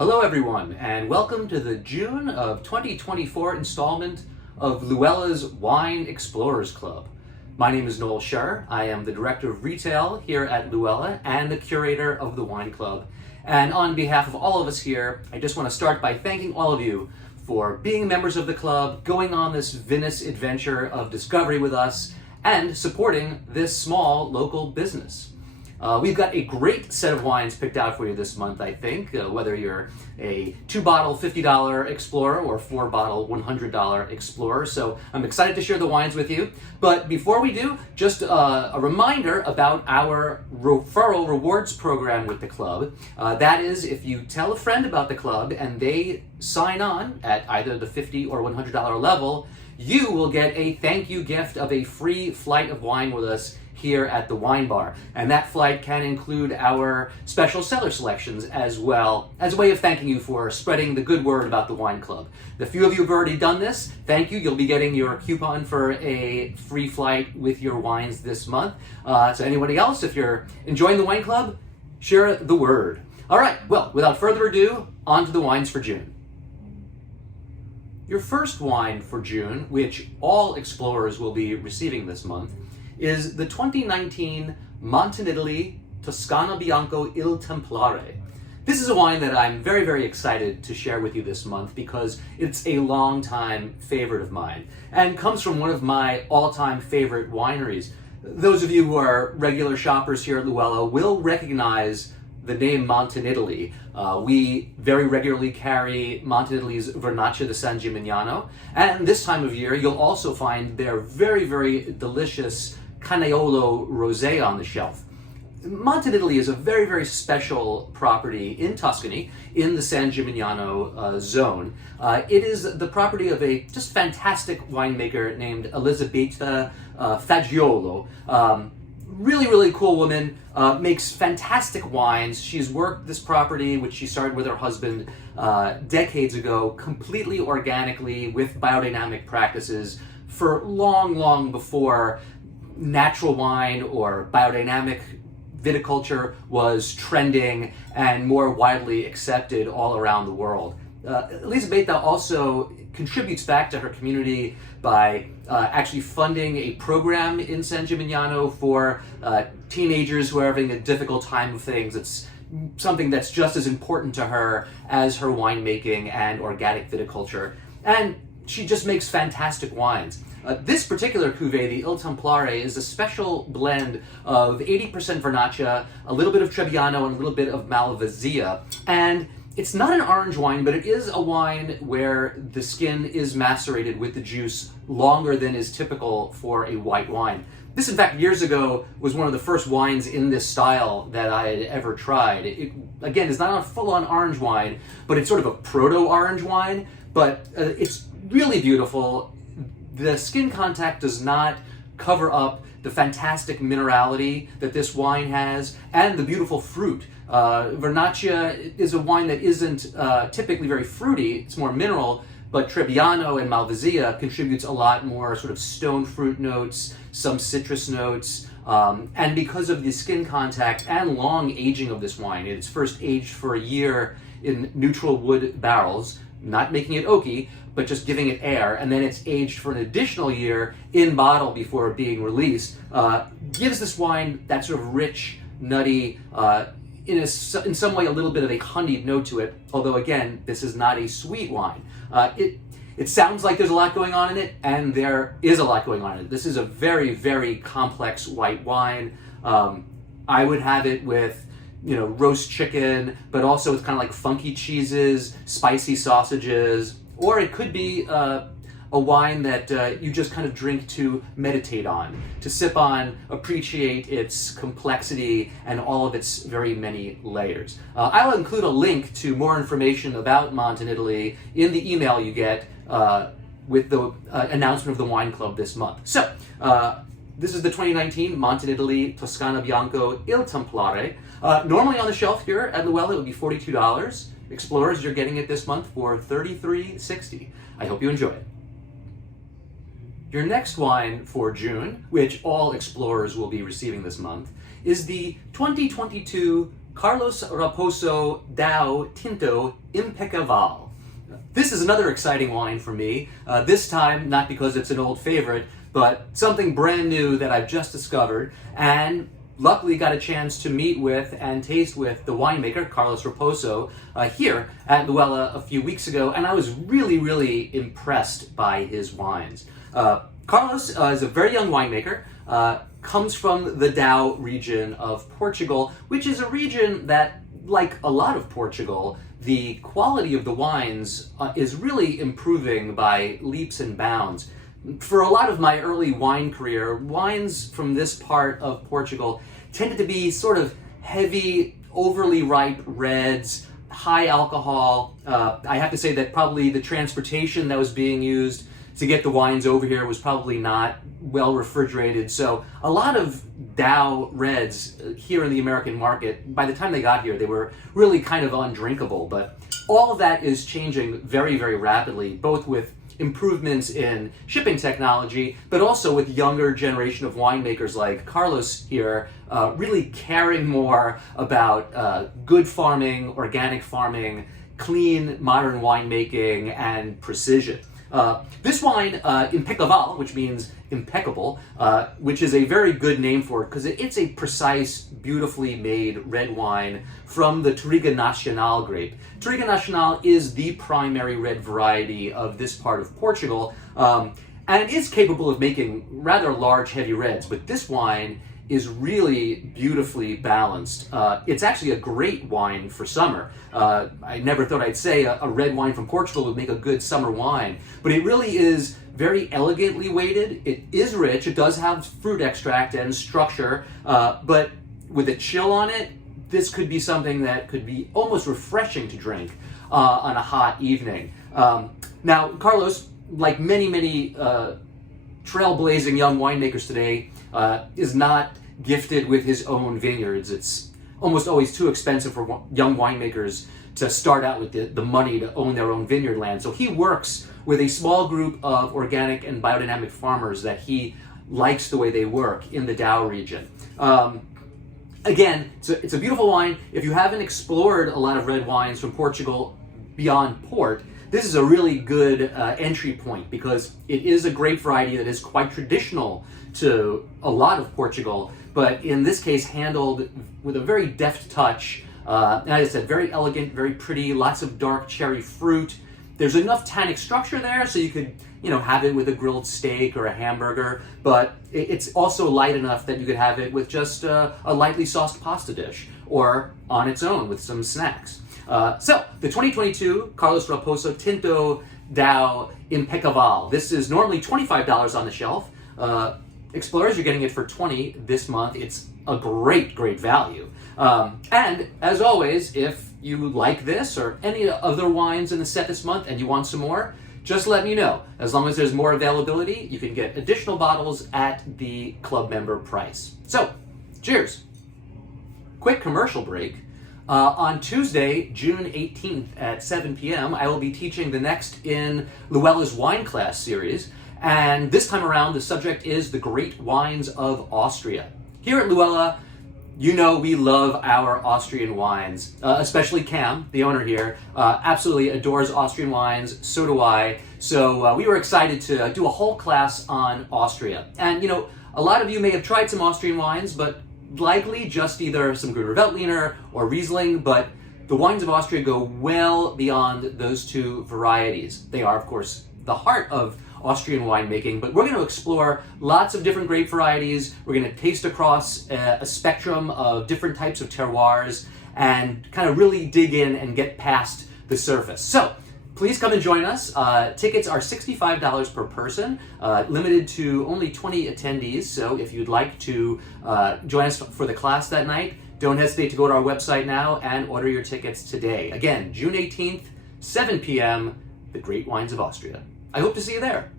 Hello everyone, and welcome to the June of 2024 installment of LouElla's Wine Explorers Club. My name is Noel Scher. I am the Director of Retail here at LouElla and the curator of the Wine Club. And on behalf of all of us here, I just want to start by thanking all of you for being members of the club, going on this vinous adventure of discovery with us, and supporting this small local business. We've got a great set of wines picked out for you this month, I think, whether you're a 2-bottle $50 Explorer or 4-bottle $100 Explorer. So I'm excited to share the wines with you. But before we do, just a reminder about our referral rewards program with the club. That is, if you tell a friend about the club and they sign on at either the $50 or $100 level, you will get a thank you gift of a free flight of wine with us here at the wine bar. And that flight can include our special cellar selections as well, as a way of thanking you for spreading the good word about the wine club. The few of you who've already done this, thank you. You'll be getting your coupon for a free flight with your wines this month. So anybody else, if you're enjoying the wine club, share the word. All right, well, without further ado, on to the wines for June. Your first wine for June, which all explorers will be receiving this month, is the 2019 Montanidoli Toscano Bianco Il Templare. This is a wine that I'm very, very excited to share with you this month because it's a long-time favorite of mine and comes from one of my all-time favorite wineries. Those of you who are regular shoppers here at LouElla will recognize the name Montanidoli. We very regularly carry Montanidoli's Vernaccia di San Gimignano, and this time of year you'll also find their very, very delicious Canaiolo Rosé on the shelf. Montanidoli is a very, very special property in Tuscany, in the San Gimignano zone. It is the property of a just fantastic winemaker named Elisabetta Fagiolo. Really, really cool woman, makes fantastic wines. She's worked this property, which she started with her husband decades ago, completely organically with biodynamic practices for long, long before natural wine or biodynamic viticulture was trending and more widely accepted all around the world. Elisabetta also contributes back to her community by actually funding a program in San Gimignano for teenagers who are having a difficult time of things. It's something that's just as important to her as her winemaking and organic viticulture. And she just makes fantastic wines. This particular cuvee, the Il Templare, is a special blend of 80% Vernaccia, a little bit of Trebbiano, and a little bit of Malvasia. And it's not an orange wine, but it is a wine where the skin is macerated with the juice longer than is typical for a white wine. This, in fact, years ago was one of the first wines in this style that I had ever tried. It again, is not a full-on orange wine, but it's sort of a proto-orange wine, but it's really beautiful. The skin contact does not cover up the fantastic minerality that this wine has and the beautiful fruit. Vernaccia is a wine that isn't typically very fruity, it's more mineral, but Trebbiano and Malvasia contributes a lot more sort of stone fruit notes, some citrus notes, and because of the skin contact and long aging of this wine, it's first aged for a year in neutral wood barrels, not making it oaky, but just giving it air, and then it's aged for an additional year in bottle before being released, gives this wine that sort of rich, nutty, in some way a little bit of a honeyed note to it, although again, this is not a sweet wine. It sounds like there's a lot going on in it, and there is a lot going on in it. This is a very, very complex white wine. I would have it with roast chicken, but also with kind of like funky cheeses, spicy sausages, or it could be a wine that you just kind of drink to meditate on, to sip on, appreciate its complexity and all of its very many layers. I'll include a link to more information about Montanidoli in the email you get with the announcement of the wine club this month. So, this is the 2019 Montanidoli Toscano Bianco Il Templare. Normally on the shelf here at LouElla it would be $42. Explorers, you're getting it this month for $33.60. I hope you enjoy it. Your next wine for June, which all explorers will be receiving this month, is the 2022 Carlos Raposo Dao Tinto Impecaval. This is another exciting wine for me, this time not because it's an old favorite, but something brand new that I've just discovered, and luckily got a chance to meet with and taste with the winemaker, Carlos Raposo, here at LouElla's a few weeks ago, and I was really impressed by his wines. Carlos is a very young winemaker, comes from the Dow region of Portugal, which is a region that, like a lot of Portugal, the quality of the wines is really improving by leaps and bounds. For a lot of my early wine career, wines from this part of Portugal tended to be sort of heavy, overly ripe reds, high alcohol. I have to say that probably the transportation that was being used to get the wines over here was probably not well refrigerated. So a lot of Dow reds here in the American market, by the time they got here, they were really kind of undrinkable. But all of that is changing very rapidly, both with improvements in shipping technology, but also with younger generation of winemakers like Carlos here, really caring more about good farming, organic farming, clean, modern winemaking, and precision. This wine, Impecaval, which means impeccable, which is a very good name for it because it's a precise, beautifully made red wine from the Touriga Nacional grape. Touriga Nacional is the primary red variety of this part of Portugal, and is capable of making rather large, heavy reds, but this wine is really beautifully balanced. It's actually a great wine for summer. I never thought I'd say a red wine from Portugal would make a good summer wine, but it really is very elegantly weighted. It is rich. It does have fruit extract and structure, but with a chill on it, this could be something that could be almost refreshing to drink on a hot evening. Now, Carlos, like many trailblazing young winemakers today, is not gifted with his own vineyards. It's almost always too expensive for young winemakers to start out with the money to own their own vineyard land. So he works with a small group of organic and biodynamic farmers that he likes the way they work in the Dow region. Again, it's a beautiful wine. If you haven't explored a lot of red wines from Portugal beyond port, this is a really good entry point because it is a grape variety that is quite traditional to a lot of Portugal, but in this case handled with a very deft touch. And as I said, very elegant, very pretty, lots of dark cherry fruit. There's enough tannic structure there so you could, have it with a grilled steak or a hamburger, but it's also light enough that you could have it with just a lightly sauced pasta dish or on its own with some snacks. So, the 2022 Carlos Raposo Tinto Dow Impecaval. This is normally $25 on the shelf. Explorers, you're getting it for $20 this month. It's a great value. And as always, if you like this or any other wines in the set this month and you want some more, just let me know. As long as there's more availability, you can get additional bottles at the club member price. So, cheers. Quick commercial break. On Tuesday, June 18th at 7 p.m., I will be teaching the next in LouElla's wine class series. And this time around, the subject is the great wines of Austria. Here at LouElla, we love our Austrian wines, especially Cam, the owner here, absolutely adores Austrian wines, so do I. So we were excited to do a whole class on Austria. And, a lot of you may have tried some Austrian wines, but likely just either some Grüner Veltliner or Riesling, but the wines of Austria go well beyond those two varieties. They are, of course, the heart of Austrian winemaking, but we're going to explore lots of different grape varieties. We're going to taste across a spectrum of different types of terroirs and kind of really dig in and get past the surface. So please come and join us. Tickets are $65 per person, limited to only 20 attendees. So if you'd like to join us for the class that night, don't hesitate to go to our website now and order your tickets today. Again, June 18th, 7 p.m., the Great Wines of Austria. I hope to see you there.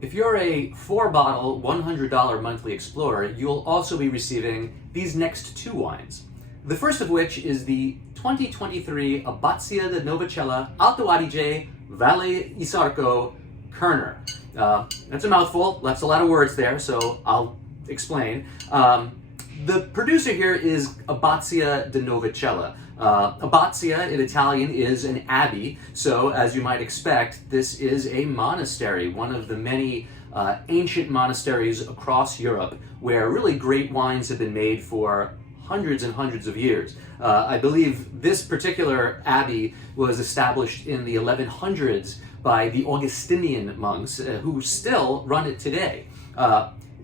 If you're a 4-bottle, $100 monthly explorer, you'll also be receiving these next two wines. The first of which is the 2023 Abbazia di Novacella Alto Adige Valle Isarco Kerner. That's a mouthful. That's a lot of words there, so I'll explain. The producer here is Abbazia di Novicella. Abbazia in Italian is an abbey, so as you might expect, this is a monastery, one of the many ancient monasteries across Europe where really great wines have been made for hundreds and hundreds of years. I believe this particular abbey was established in the 1100s by the Augustinian monks who still run it today.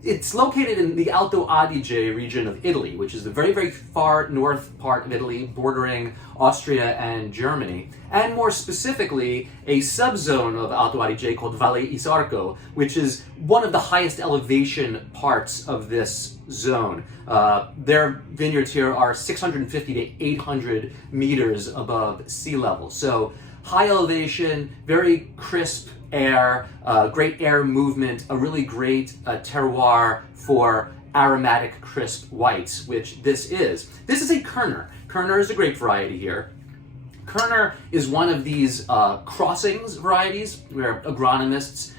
It's located in the Alto Adige region of Italy, which is the very, very far north part of Italy, bordering Austria and Germany, and more specifically, a subzone of Alto Adige called Valle Isarco, which is one of the highest elevation parts of this zone. Their vineyards here are 650 to 800 meters above sea level, so high elevation, very crisp air, great air movement, a really great terroir for aromatic crisp whites, which this is. This is a Kerner. Kerner is a grape variety here. Kerner is one of these crossings varieties where agronomists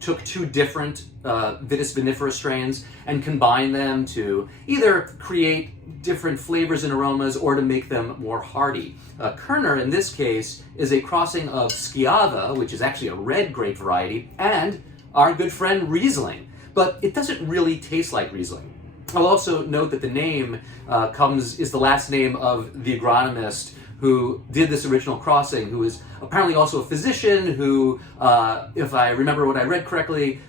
took two different Vitis vinifera strains and combined them to either create different flavors and aromas or to make them more hardy. Kerner, in this case, is a crossing of Schiava, which is actually a red grape variety, and our good friend Riesling. But it doesn't really taste like Riesling. I'll also note that the name is the last name of the agronomist who did this original crossing, who is apparently also a physician who, if I remember what I read correctly,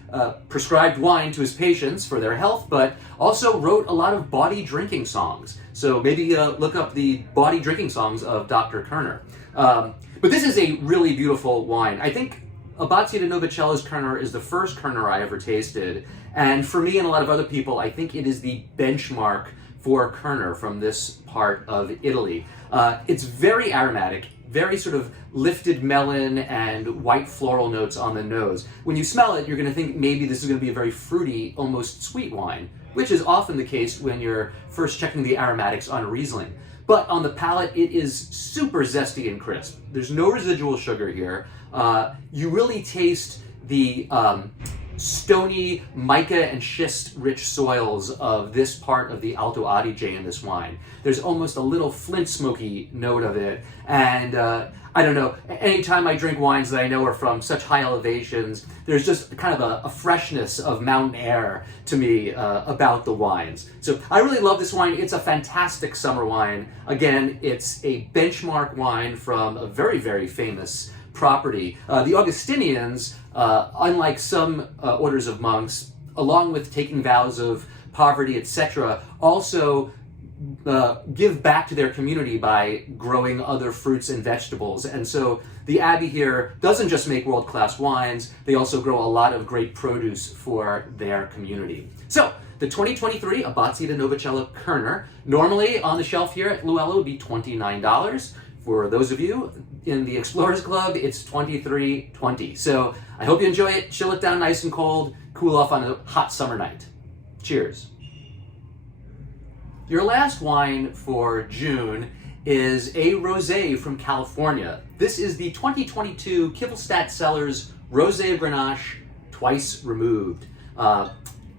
prescribed wine to his patients for their health, but also wrote a lot of bawdy drinking songs. So maybe look up the bawdy drinking songs of Dr. Kerner. But this is a really beautiful wine. I think Abbazia di Novicella's Kerner is the first Kerner I ever tasted, and for me and a lot of other people, I think it is the benchmark for Kerner from this part of Italy. It's very aromatic, very sort of lifted melon and white floral notes on the nose. When you smell it, you're going to think maybe this is going to be a very fruity, almost sweet wine, which is often the case when you're first checking the aromatics on Riesling. But on the palate, it is super zesty and crisp. There's no residual sugar here. You really taste the stony mica and schist-rich soils of this part of the Alto Adige in this wine. There's almost a little flint smoky note of it, and I don't know, anytime I drink wines that I know are from such high elevations, there's just kind of a freshness of mountain air to me about the wines. So I really love this wine. It's a fantastic summer wine. Again, it's a benchmark wine from a very, very famous property. The Augustinians, unlike some orders of monks, along with taking vows of poverty, etc., also give back to their community by growing other fruits and vegetables. And so the abbey here doesn't just make world-class wines, they also grow a lot of great produce for their community. So the 2023 Abbazia di Novicella Kerner, normally on the shelf here at LouElla's would be $29. For those of you in the Explorers Club, it's $23.20. So I hope you enjoy it. Chill it down nice and cold, cool off on a hot summer night. Cheers. Your last wine for June is a rosé from California. This is the 2022 Kiffelstadt Cellars Rosé Grenache Twice Removed.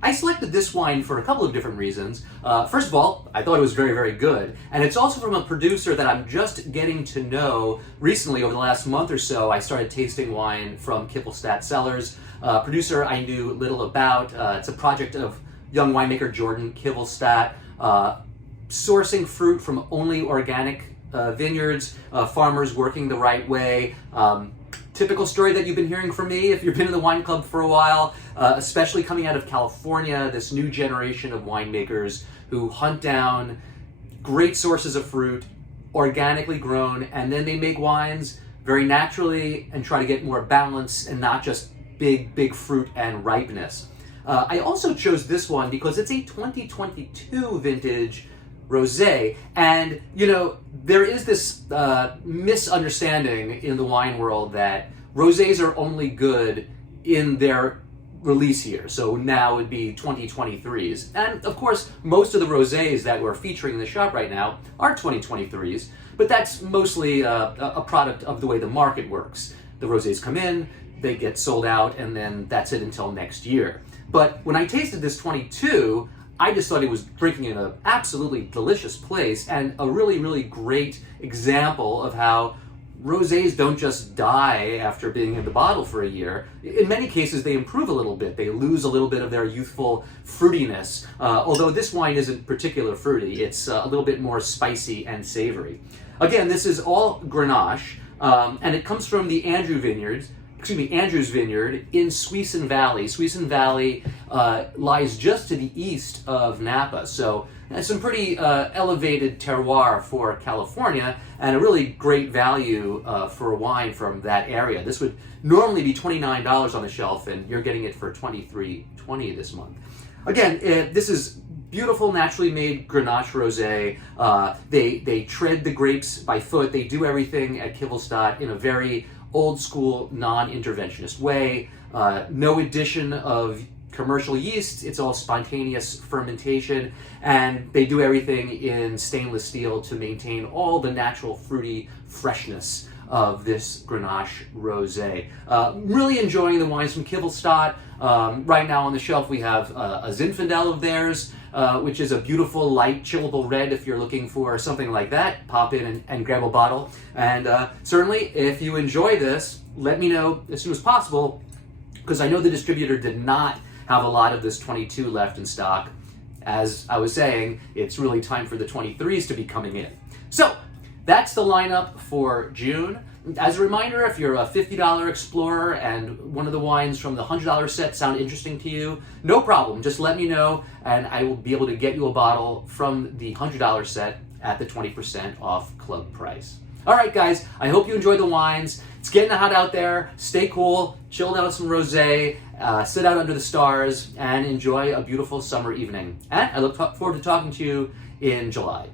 I selected this wine for a couple of different reasons. First of all, I thought it was very, very good. And it's also from a producer that I'm just getting to know recently. Over the last month or so, I started tasting wine from Kiffelstadt Cellars. Producer I knew little about. It's a project of young winemaker Jordan Kiffelstadt, sourcing fruit from only organic vineyards, farmers working the right way. Typical story that you've been hearing from me if you've been in the wine club for a while, especially coming out of California, this new generation of winemakers who hunt down great sources of fruit, organically grown, and then they make wines very naturally and try to get more balance and not just big fruit and ripeness. I also chose this one because it's a 2022 vintage rosé, and you know, there is this misunderstanding in the wine world that rosés are only good in their release year, so now would be 2023s, and of course most of the rosés that we're featuring in the shop right now are 2023s, but that's mostly a product of the way the market works. The rosés come in, they get sold out, and then that's it until next year. But when I tasted this 22, I just thought he was drinking in an absolutely delicious place, and a really, really great example of how rosés don't just die after being in the bottle for a year. In many cases, they improve a little bit. They lose a little bit of their youthful fruitiness, although this wine isn't particularly fruity. It's a little bit more spicy and savory. Again, this is all Grenache, and it comes from the Andrews Vineyard in Suisun Valley. Suisun Valley lies just to the east of Napa, so it's some pretty elevated terroir for California, and a really great value for a wine from that area. This would normally be $29 on the shelf, and you're getting it for $23.20 this month. Again, this is beautiful, naturally made Grenache rosé. They tread the grapes by foot. They do everything at Kivellstadt in a very old school, non-interventionist way. No addition of commercial yeast. It's all spontaneous fermentation, and they do everything in stainless steel to maintain all the natural fruity freshness of this Grenache rosé. Really enjoying the wines from Kivellstadt. Right now on the shelf we have a Zinfandel of theirs, which is a beautiful light chillable red. If you're looking for something like that, pop in and grab a bottle. And certainly if you enjoy this, let me know as soon as possible, because I know the distributor did not have a lot of this 22 left in stock. As I was saying, it's really time for the 23s to be coming in. So that's the lineup for June. As a reminder, if you're a $50 explorer and one of the wines from the $100 set sound interesting to you, no problem. Just let me know, and I will be able to get you a bottle from the $100 set at the 20% off club price. All right, guys, I hope you enjoy the wines. It's getting hot out there. Stay cool, chill out some rosé, sit out under the stars, and enjoy a beautiful summer evening. And I look forward to talking to you in July.